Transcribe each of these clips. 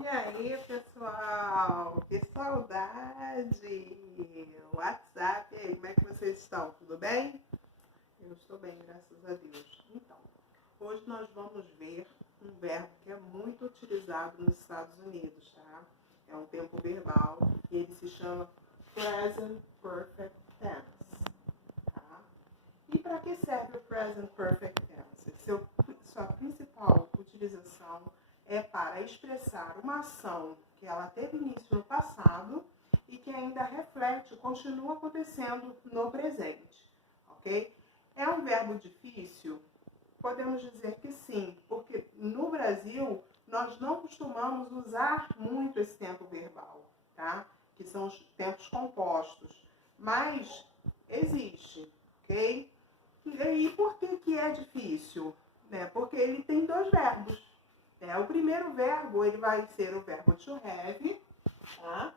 E aí, pessoal? Que saudade! WhatsApp, e aí, como é que vocês estão? Tudo bem? Eu estou bem, graças a Deus. Então, hoje nós vamos ver um verbo que é muito utilizado nos Estados Unidos, tá? É um tempo verbal e ele se chama Present Perfect Tense, tá? E para que serve o Present Perfect Tense? Sua principal utilização é para expressar uma ação que ela teve início no passado e que ainda reflete, continua acontecendo no presente, ok? É um verbo difícil? Podemos dizer que sim, porque no Brasil nós não costumamos usar muito esse tempo verbal, tá? Que são os tempos compostos, mas existe, ok? E por que é difícil? Porque ele tem dois verbos. O primeiro verbo ele vai ser o verbo to have, tá?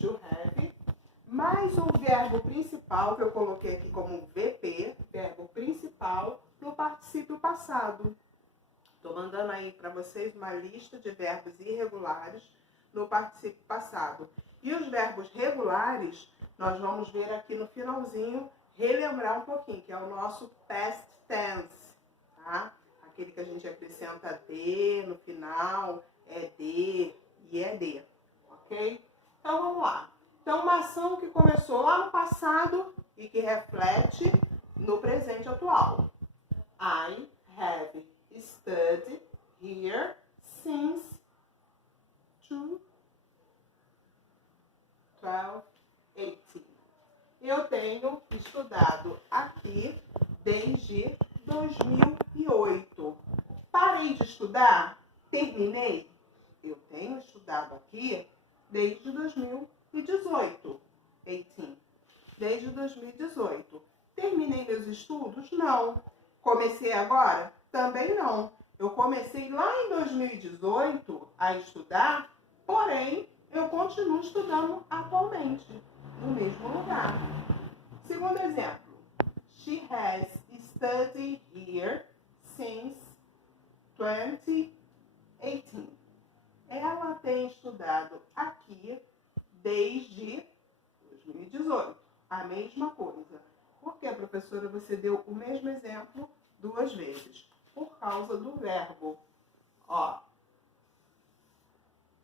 To have, mais o verbo principal, que eu coloquei aqui como VP, verbo principal, no particípio passado. Estou mandando aí para vocês uma lista de verbos irregulares no particípio passado. E os verbos regulares, nós vamos ver aqui no finalzinho, relembrar um pouquinho, que é o nosso past tense, tá? Aquele que a gente acrescenta D no final, é D e é D, ok? Então, vamos lá. Então, uma ação que começou lá no passado e que reflete no presente atual. I have studied here since 2018. Eu tenho estudado aqui desde 2008. Parei de estudar? Terminei? Eu tenho estudado aqui desde 2018. Desde 2018. Terminei meus estudos? Não. Comecei agora? Também não. Eu comecei lá em 2018 a estudar, porém eu continuo estudando atualmente, no mesmo lugar. Segundo exemplo. She has studied here since 2018. Ela tem estudado aqui desde 2018. A mesma coisa. Por que, professora, você deu o mesmo exemplo duas vezes? Por causa do verbo. Ó.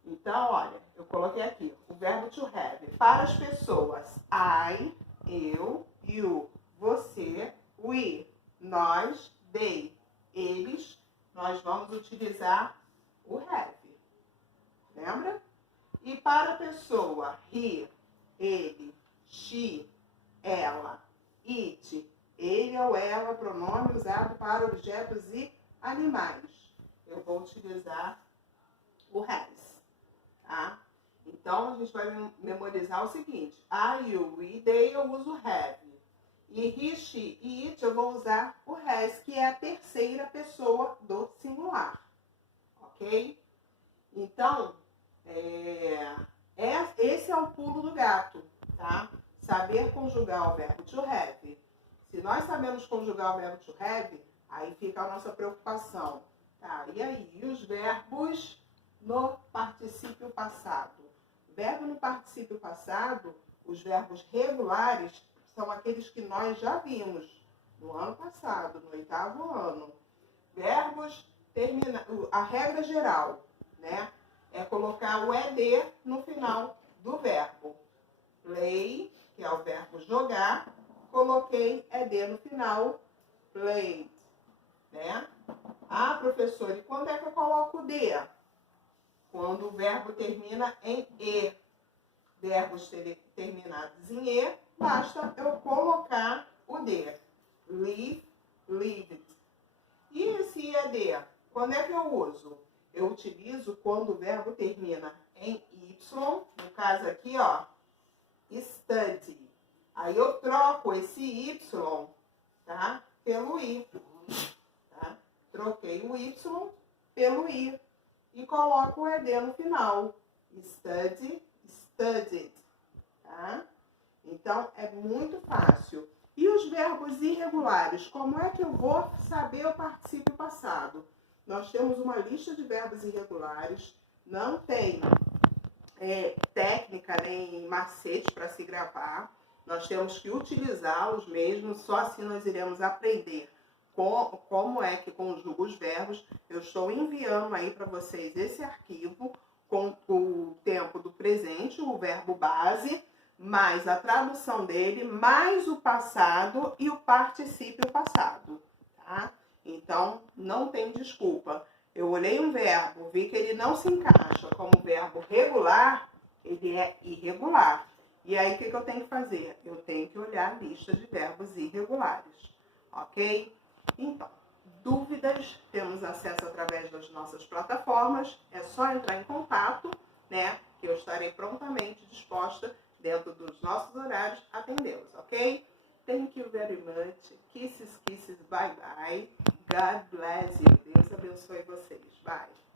Então, olha, eu coloquei aqui o verbo to have. Para as pessoas, I, eu, you, você, we, nós, they, eles, nós vamos utilizar o have. Lembra? E para a pessoa, he, ele, she, ela, it, ele ou ela, pronome usado para objetos e animais. Eu vou utilizar o has, tá? Então, a gente vai memorizar o seguinte. I, you, we, they, eu uso have. E he, she e it, eu vou usar o has, que é a terceira pessoa do singular. Ok? Então, esse é o pulo do gato, tá? Saber conjugar o verbo to have. Se nós sabemos conjugar o verbo to have, aí fica a nossa preocupação. Tá? E aí, e os verbos no particípio passado? Verbo no particípio passado, os verbos regulares, são aqueles que nós já vimos no ano passado, no 8º ano. Verbos, a regra geral, né? É colocar o ED no final do verbo. Play, que é o verbo jogar, coloquei ED no final, played, né? Ah, professor, e quando é que eu coloco o D? Quando o verbo termina em E. Verbos terminados em E, basta eu colocar o D. Live, lived. E esse ED, quando é que eu uso? Eu utilizo quando o verbo termina em Y, no caso aqui, ó, study. Aí eu troco esse Y, tá? Pelo I, tá? Troquei o Y pelo I e coloco o ED no final. Study, studied, tá? Então, é muito fácil. E os verbos irregulares? Como é que eu vou saber o particípio passado? Nós temos uma lista de verbos irregulares não tem técnica nem macete para se gravar. Nós temos que utilizá-los mesmo, só assim nós iremos aprender como é que conjuga os verbos. Eu estou enviando aí para vocês esse arquivo com o tempo do presente, o verbo base, mais a tradução dele, mais o passado e o particípio passado, tá? Então, não tem desculpa. Eu olhei um verbo, vi que ele não se encaixa como verbo regular, ele é irregular. E aí, o que eu tenho que fazer? Eu tenho que olhar a lista de verbos irregulares, ok? Então, dúvidas, temos acesso através das nossas plataformas, é só entrar em contato, né? Que eu estarei prontamente disposta, dentro dos nossos horários, a atendê-los, ok? Thank you very much. Kisses, kisses, bye bye. God bless you. Deus abençoe vocês. Bye.